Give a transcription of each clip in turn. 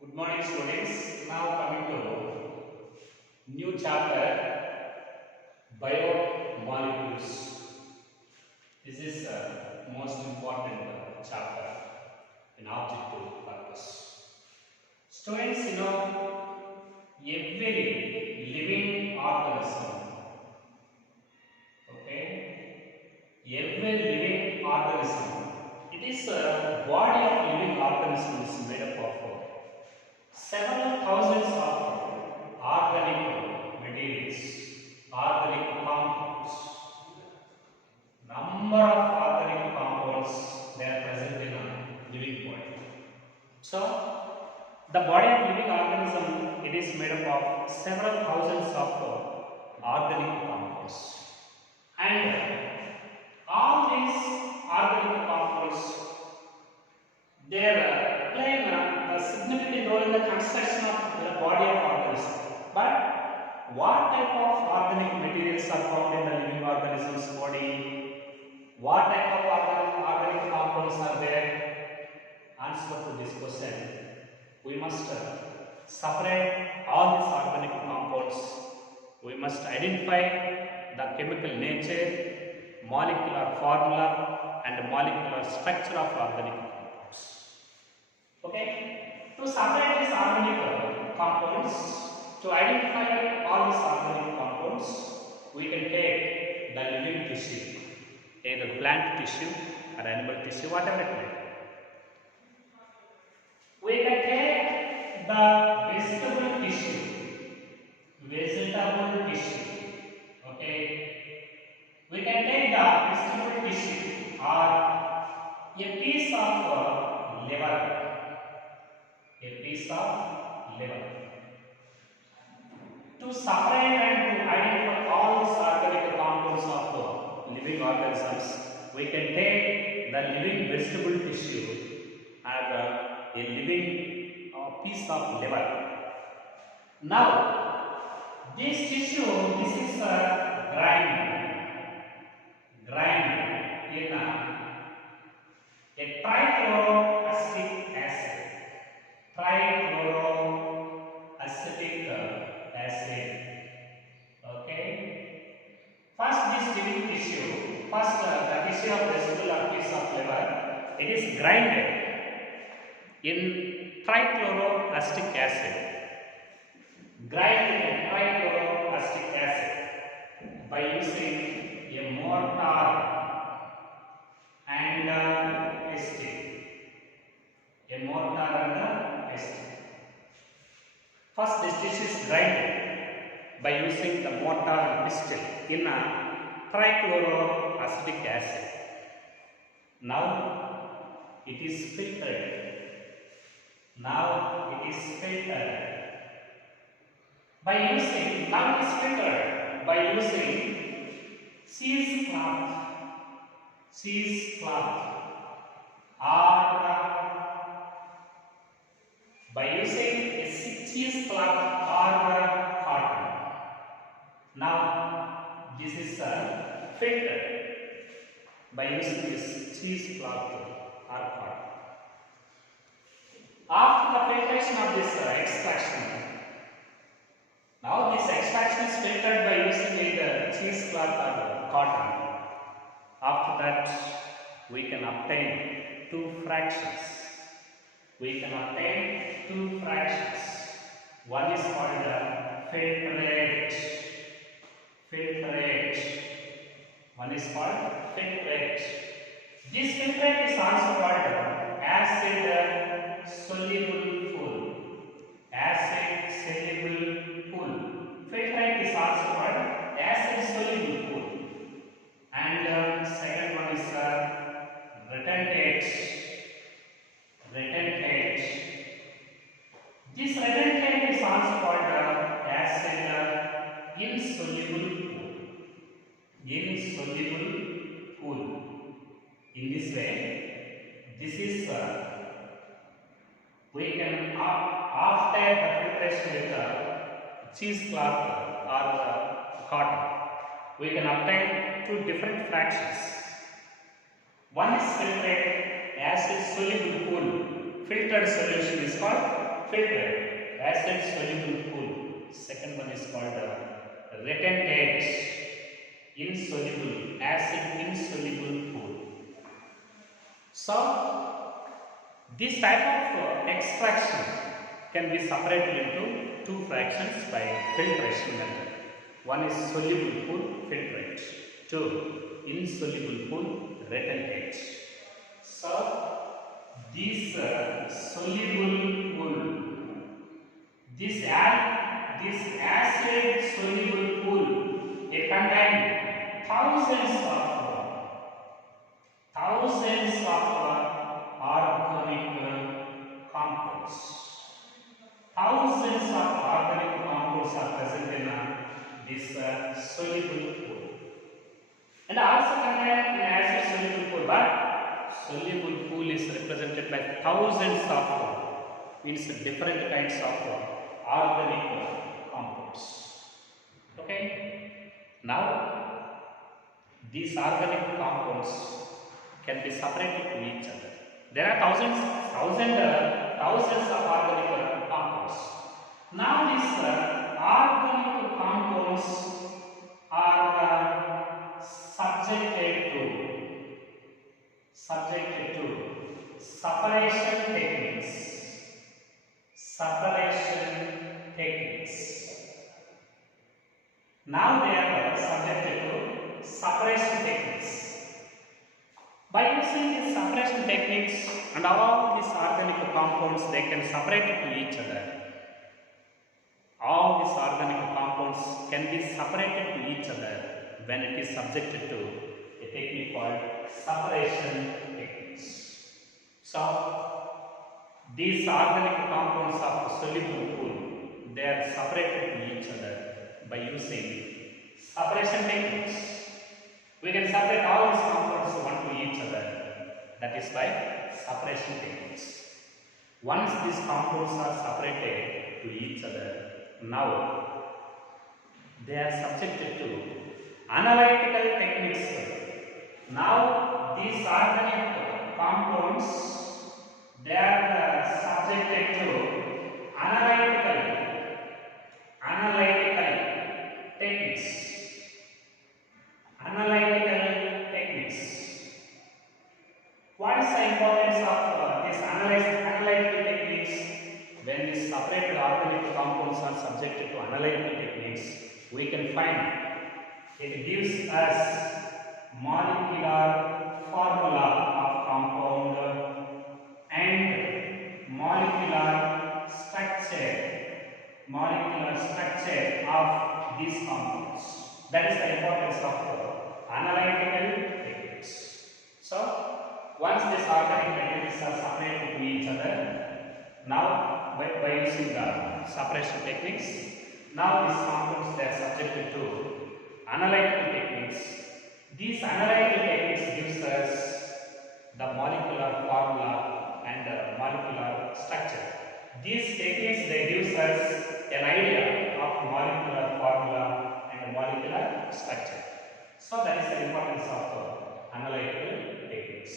Good morning, students. Now coming to new chapter, biomolecules. This is most important chapter in objective purpose. Students, every living organism, okay, every living organism, it is a body of living organisms made up of several thousands of organic materials, organic compounds. Number of organic compounds they are present in a living body. So, the body of living organism it is made up of several thousands of organic compounds, and all these organic compounds they are playing a significant role in the construction of the body of organism. But what type of organic materials are found in the living organism's body? What type of organic compounds are there? Answer to this question. We must separate all these organic compounds. We must identify the chemical nature, molecular formula, and molecular structure of organic compounds. Okay, to separate these organic compounds, to identify all these organic compounds, we can take the living tissue, either plant tissue or animal tissue, whatever it may be. We can take the vegetable tissue, okay. We can take the vegetable tissue or a piece of liver. To separate and to identify all these organic compounds of living organisms, we can take the living vegetable tissue and a living piece of liver. Now, this tissue, this is grind in a trichloroacetic acid. Trichloroacetic acid. Okay. First, this living tissue. First, the tissue of vegetable or piece of liver. It is grinded in trichloroacetic acid. Grinded in trichloroacetic acid by using a mortar and a pestle. A mortar and a pestle. First, this tissue is grinded by using the mortar and pestle in a trichloroacetic acid. Now, it is filtered. By using cheesecloth or by using a cheesecloth or cotton. Now this is filtered by using this cheesecloth or cotton. After the filtration of this extraction, now this extraction is filtered by using either cheesecloth or cotton. After that, we can obtain two fractions. One is called filtrate. One is called filtrate. This filtrate is also called acid soluble pool. Filtrate is also called acid soluble pool. And second one is retentate. This retentate is also called acid insoluble pool. In this way, this is we can after the filtration with cheesecloth or cotton, we can obtain two different fractions. One is filtrate acid soluble pool. Filtered solution is called filtrate, acid soluble pool. Second one is called retentate, insoluble, acid insoluble pool. So, this type of extraction can be separated into two fractions by filtration method. One is soluble pool, filtrate. Two, insoluble pool, retentate. So, this soluble pool, this acid soluble pool, it contains thousands of organic compounds. Thousands of organic compounds are present in this soluble pool, and also contain an acid soluble pool. But soluble pool is represented by thousands of means different kinds of organic compounds. Okay. Now these organic compounds can be separated to each other. There are thousands of organic compounds. Now these organic compounds are subjected to separation techniques. Now they are subjected to separation techniques. By using these separation techniques and all these organic compounds, they can separate to each other. All these organic compounds can be separated to each other when it is subjected to a technique called separation techniques. So, these organic compounds of soluble pool, they are separated to each other by using separation techniques. We can separate all these compounds one to each other, that is by separation techniques. Once these compounds are separated to each other, now they are subjected to analytical techniques. Now these organic compounds, they are subjected to analytical techniques. What is the importance of these analytical techniques? When these separated organic compounds are subjected to analytical techniques, we can find it gives us molecular formula of compound and molecular structure of these compounds. That is the importance of analytical techniques. So, once these organic materials are separated to each other, now by using the separation techniques, now these compounds, they are subjected to analytical techniques. These analytical techniques gives us the molecular formula and molecular structure. These techniques, they gives us an idea of molecular formula and molecular structure. So that is the importance of analytical techniques.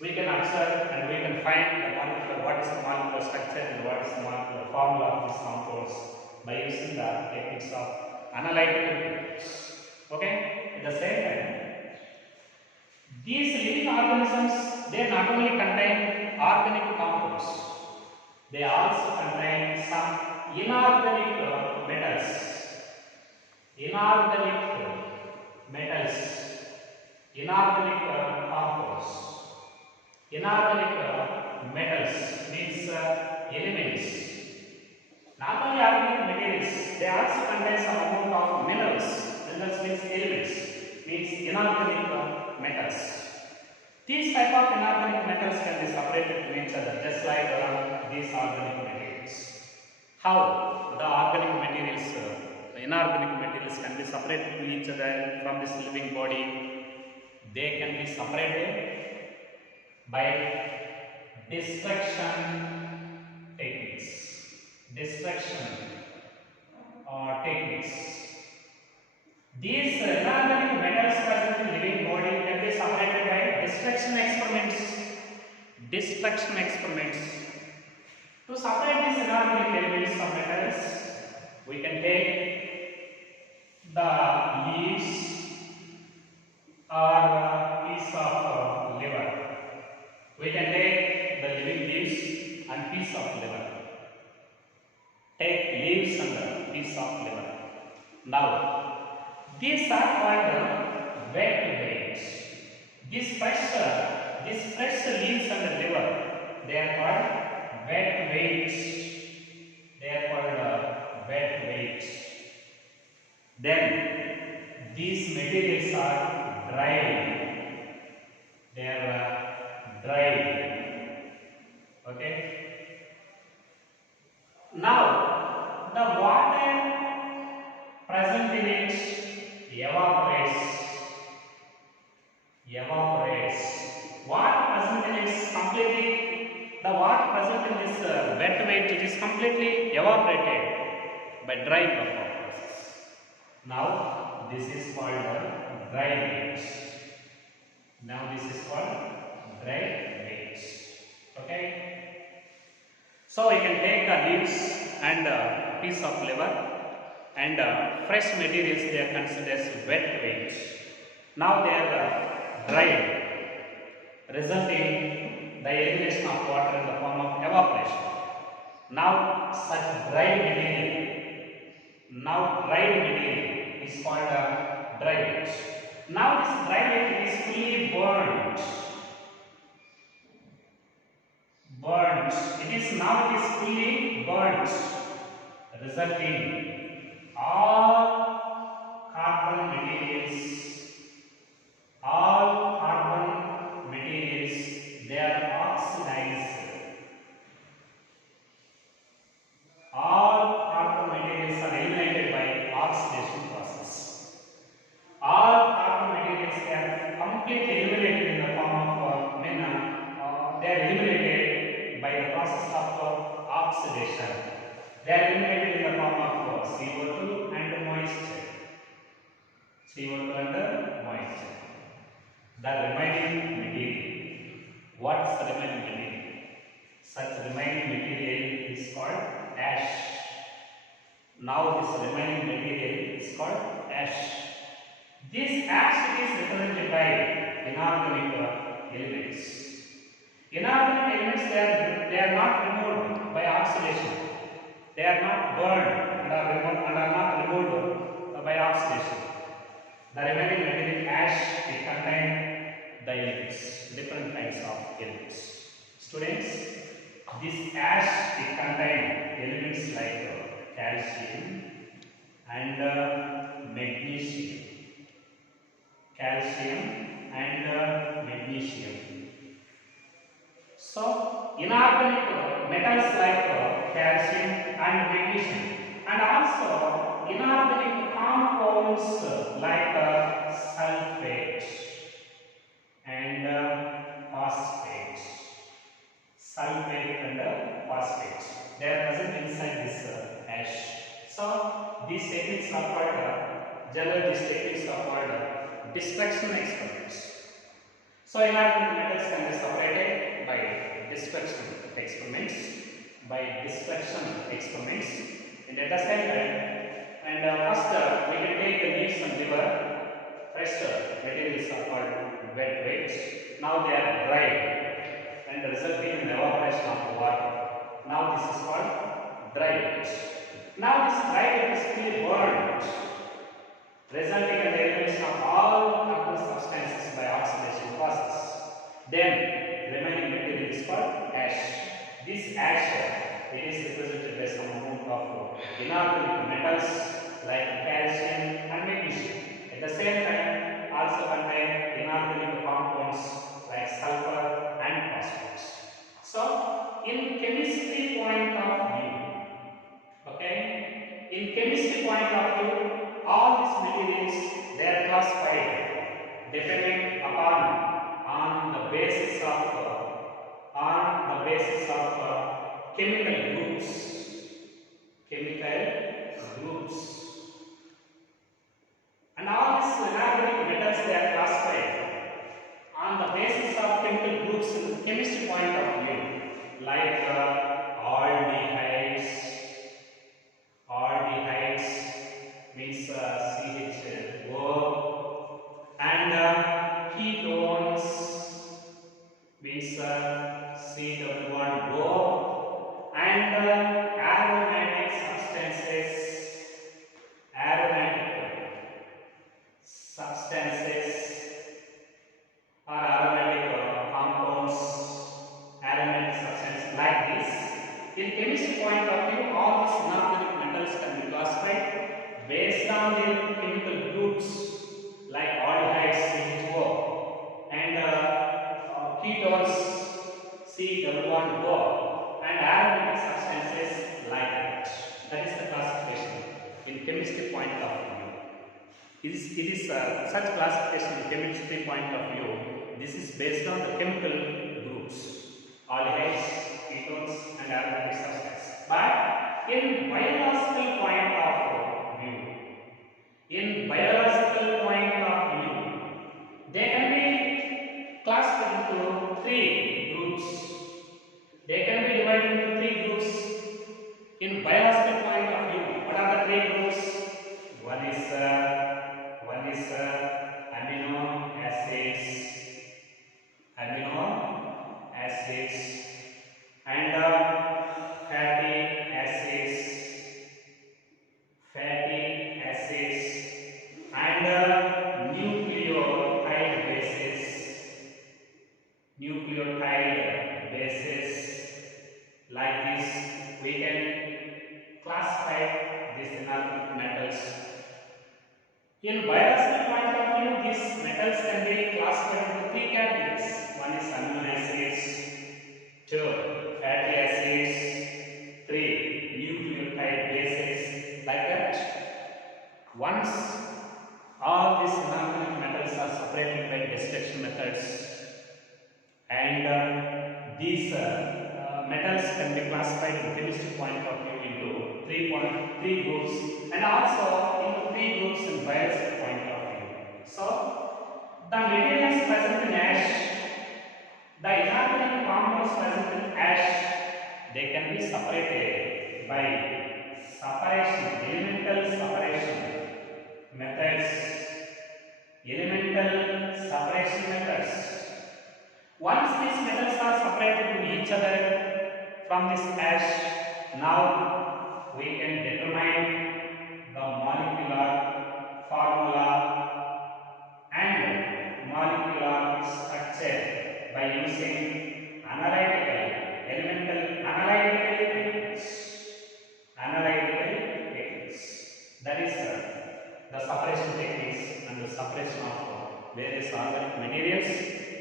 We can observe and we can find the molecular, what is the molecular structure and what is the molecular formula of these compounds by using the techniques of analytical techniques. Okay? At the same time, these living organisms, they not only contain organic compounds, they also contain some inorganic metals. Inorganic compounds. Inorganic metals means elements. Not only organic materials, they also contain some amount of minerals. Minerals means elements, means inorganic metals. These type of inorganic metals can be separated to each other, just like these organic materials. How the organic materials, inorganic materials can be separated to each other from this living body? They can be separated by destruction techniques. These inorganic metals present in living body can be separated by destruction experiments. To To separate these inorganic elements from metals, we can take the leaves or piece of liver. We can take the living leaves and piece of liver. Take leaves and a piece of liver. Now, these are called wet weights. These fresh leaves and the liver, they are called wet weights. They are called wet weights. Then, these materials are dried. They are dried. Okay. Now, the water present in it evaporates. Water present in it is completely, the water present in this wet weight, it is completely evaporated by drying of the process. Now, this is called dry weights. Now, this is called dry weights. Okay. So, you can take the leaves and a piece of liver and fresh materials, they are considered as wet weights. Now they are dried, resulting the elimination of water in the form of evaporation. Now such dried material is called dry weight. Now this dry weight is fully burnt. It is fully burnt, resulting all carbon materials, they are oxidized. All carbon materials are eliminated by oxidation process. All carbon materials, they are completely eliminated in the form of they are eliminated by the process of oxidation. They are eliminated in the form of CO2 and moisture. CO2 and moisture. The remaining material. What is the remaining material? Such remaining material is called ash. Now this remaining material is called ash. This ash is represented by inorganic elements. Inorganic elements, they are not removed by oxidation. They are not burned and are not removed by oxidation. The remaining material ash, it contains the elements, different kinds of elements. Students, this ash, it contains elements like calcium and magnesium. So, inorganic metals like calcium and magnesium, and also inorganic compounds like sulfate and phosphate. They are present inside this ash. So, these techniques are called, generally these techniques are called destruction experiments. So, inorganic metals can be separated by destruction experiments. And at the same time, and first we can take the leaves and liver. Fresh materials are called wet weights. Now they are dried and resulting in evaporation of water. Now this is called dry weights. Now this dry weight is fully burned, resulting in the elimination of all carbon substances by oxidation process. Then remaining material is called ash. This ash, it is represented by some amount of inorganic metals like calcium and magnesium. At the same time, also contain inorganic compounds like sulfur and phosphorus. So, in chemistry point of view, okay, in chemistry point of view, all these materials, they are classified depending upon on the basis of chemical groups. And all these inorganic metals, they are classified on the basis of chemical groups in chemistry point of view, like aldene, In chemistry point of view, all these inorganic metals can be classified based on their chemical groups like aldehydes CH4 and ketones C double bond O and aromatic substances like that. That is the classification in chemistry point of view. It is such classification in chemistry point of view. This is based on the chemical groups, aldehydes, ketones, and aromatic substances. But in biological point of view, they can be classified into three groups. They can be divided into three groups in biological point of view. What are the three groups? One is amino acids and fatty acids and nucleotide bases. Like this, we can classify these inorganic metals. In biological point of view, these metals can be classified into three categories. One is amino acids, two fatty acids, three nucleotide bases. Like that. Once all these inorganic metals are separated by destruction methods, and these metals can be classified in chemistry point of view into three groups, and also into three groups in biological point of view. So, the materials present in ash, the inorganic compounds present in ash, they can be separated by elemental separation methods. Once these metals are separated to each other from this ash, now we can determine the molecular formula and molecular structure by using analytical techniques. That is the separation techniques and the separation of various organic materials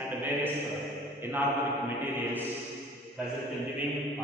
and various inorganic materials present in living